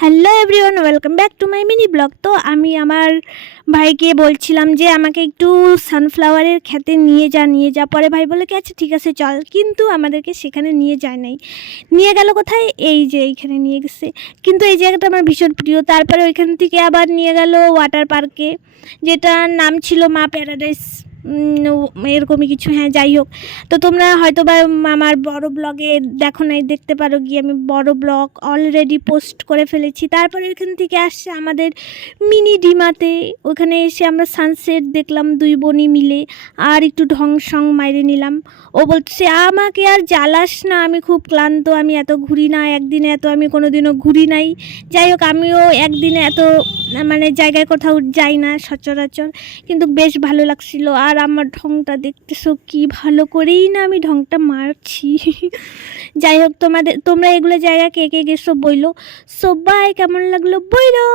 Hello everyone, welcome back to my mini blog. তো আমি আমার ভাইকে বলছিলাম যে আমাকে একটু সানফ্লাওয়ারের খেতে নিয়ে যা। পরে ভাই বলে কি আচ্ছা ঠিক আছে চল, কিন্তু আমাদেরকে সেখানে নিয়ে যায় নাই। নিয়ে গেল কোথায়? এই যে এইখানে নিয়ে গেছে। কিন্তু এই জায়গাটা আমার ভীষণ প্রিয়। তারপরে ওইখান থেকে আবার নিয়ে গেল ওয়াটার পার্কে, যেটার নাম ছিল মা প্যারাডাইস, এরকমই কিছু। হ্যাঁ, যাই হোক। তো তোমরা হয়তো বা আমার বড় ব্লগে দেখো নাই, দেখতে পারো গিয়ে। আমি বড় ব্লগ অলরেডি পোস্ট করে ফেলেছি। তারপরে ওইখান থেকে আসছে আমাদের মিনি ডিমাতে। ওখানে এসে আমরা সানসেট দেখলাম দুই বোনই মিলে, আর একটু ঢং সং মাইরে নিলাম। ও বলছে আমাকে আর জ্বালাস না, আমি খুব ক্লান্ত, আমি এত ঘুরি না, একদিনে এত আমি কোনো দিনও ঘুরি নাই। যাই হোক, আমিও একদিনে এত মানে জায়গায় কোথাও যাই না সচরাচর, কিন্তু বেশ ভালো লাগছিল। আর আমার ঢংটা দেখতেছো কি ভালো করেই না আমি ঢংটা মারছি। যাই হোক, তোমরা এগুলো জায়গা কে কে গেছো বইলো। সবাই কেমন লাগলো বইলো।